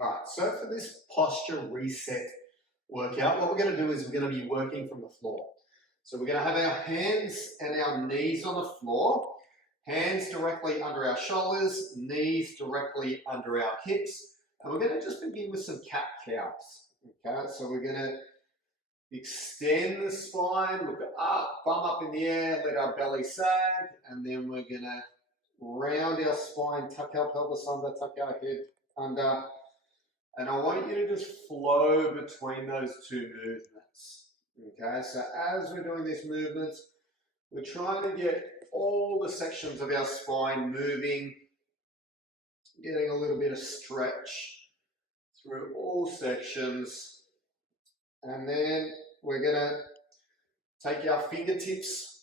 All right, so for this posture reset workout, what we're going to do is we're going to be working from the floor. So we're going to have our hands and our knees on the floor, hands directly under our shoulders, knees directly under our hips, and we're going to just begin with some cat-cows. Okay, so we're going to extend the spine, look up, bum up in the air, let our belly sag, and then we're going to round our spine, tuck our pelvis under, tuck our head under. And I want you to just flow between those two movements. Okay, so as we're doing these movements, we're trying to get all the sections of our spine moving, getting a little bit of stretch through all sections. And then we're going to take our fingertips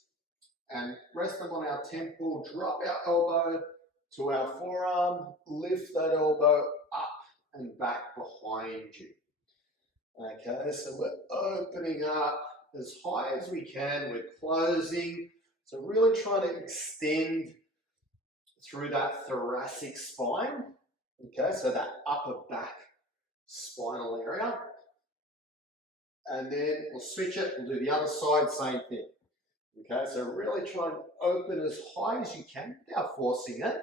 and rest them on our temple, drop our elbow to our forearm, lift that elbow up and back behind you. Okay, so we're opening up as high as we can, we're closing. So really try to extend through that thoracic spine. Okay, so that upper back spinal area. And then we'll switch it, we'll do the other side, same thing. Okay, so really try and open as high as you can without forcing it.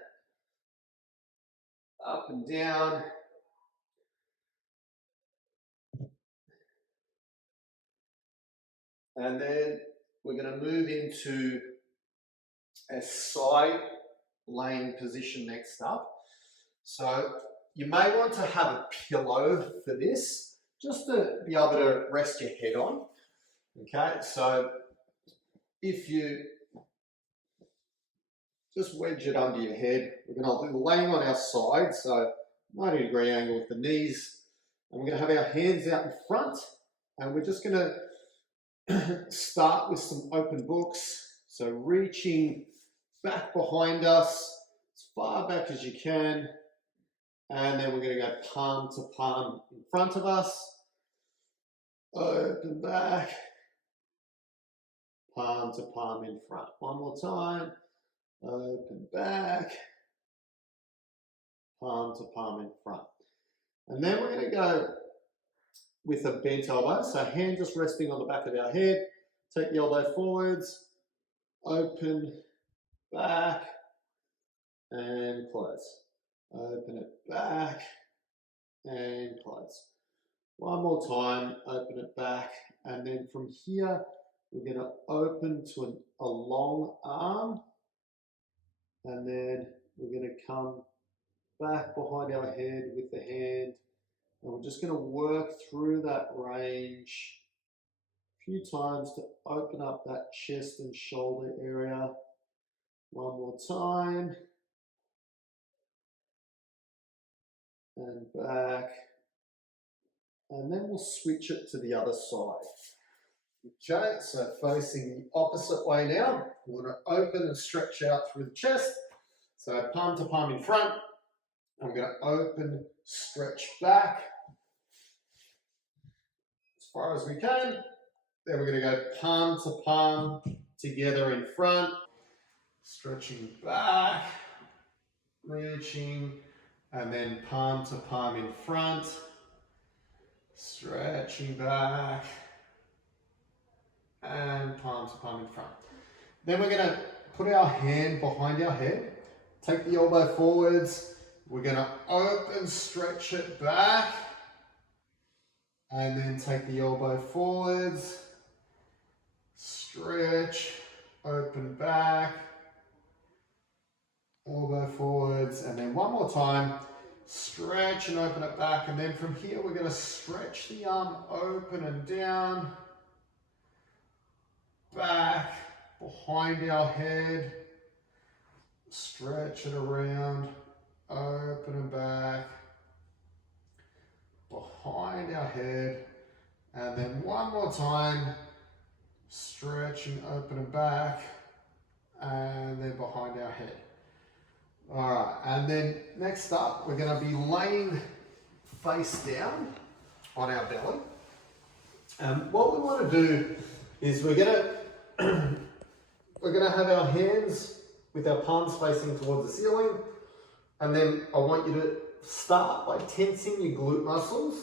Up and down. And then we're going to move into a side laying position next up. So you may want to have a pillow for this, just to be able to rest your head on. Okay, so if you just wedge it under your head, we're going to be laying on our side, so 90-degree angle with the knees, and we're going to have our hands out in front, and we're just going to start with some open books. So reaching back behind us, as far back as you can, and then we're going to go palm to palm in front of us. Open back, palm to palm in front. One more time. Open back, palm to palm in front. And then we're going to go with a bent elbow. So hand just resting on the back of our head. Take the elbow forwards, open, back, and close. Open it back, and close. One more time, open it back, and then from here, we're going to open to a long arm, and then we're going to come back behind our head with the hand, and we're just going to work through that range a few times to open up that chest and shoulder area. One more time, and back. And then we'll switch it to the other side. Okay, so facing the opposite way now. We want to open and stretch out through the chest. So palm to palm in front. I'm going to open, stretch back as far as we can. Then we're going to go palm to palm together in front. Stretching back, reaching, and then palm to palm in front. Stretching back, and palm to palm in front. Then we're going to put our hand behind our head, take the elbow forwards, we're going to open, stretch it back, and then take the elbow forwards, stretch, open back, elbow forwards, and then one more time, stretch and open it back, and then from here we're going to stretch the arm open and down, back, behind our head, stretch it around, open and back, behind our head, and then one more time, stretch and open and back, and then behind our head. All right, and then next up, we're going to be laying face down on our belly. And what we want to do is we're going to have our hands with our palms facing towards the ceiling, and then I want you to start by tensing your glute muscles.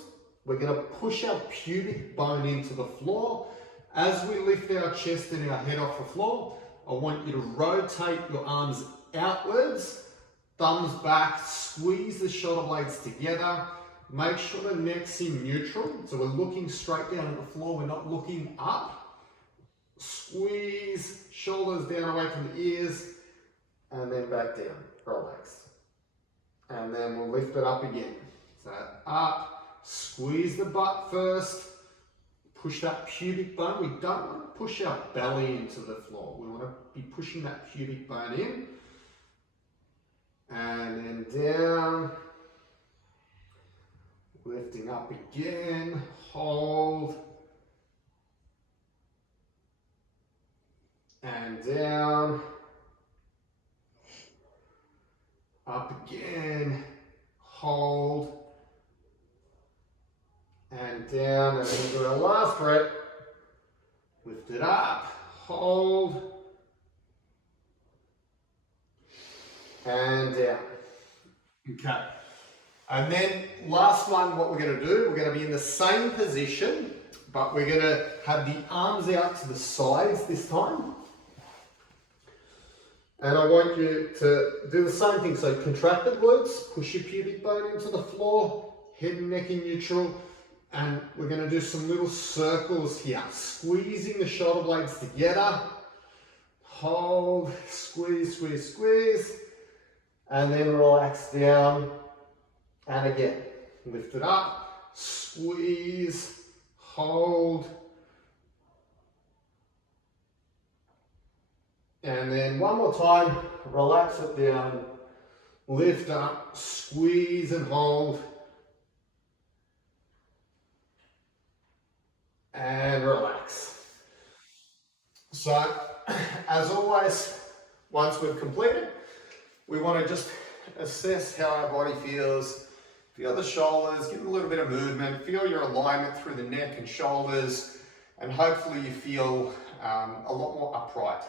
We're going to push our pubic bone into the floor. As we lift our chest and our head off the floor, I want you to rotate your arms outwards, thumbs back, squeeze the shoulder blades together. Make sure the neck's in neutral, so we're looking straight down at the floor, we're not looking up. Squeeze, shoulders down away from the ears, and then back down, relax. And then we'll lift it up again. So up, squeeze the butt first, push that pubic bone. We don't want to push our belly into the floor. We want to be pushing that pubic bone in. And then down. Lifting up again, hold. And down. Up again, hold. And down, and then do our last rep. Lift it up, hold. And down. Okay. And then last one, what we're going to do, we're going to be in the same position, but we're going to have the arms out to the sides this time. And I want you to do the same thing. So contracted glutes, push your pubic bone into the floor, head and neck in neutral. And we're going to do some little circles here, squeezing the shoulder blades together. Hold, squeeze, squeeze, squeeze. And then relax down. And again, lift it up, squeeze, hold. And then one more time, relax it down, lift up, squeeze and hold. And relax. So, as always, once we've completed, we want to just assess how our body feels. Feel the shoulders, give them a little bit of movement, feel your alignment through the neck and shoulders, and hopefully you feel a lot more upright.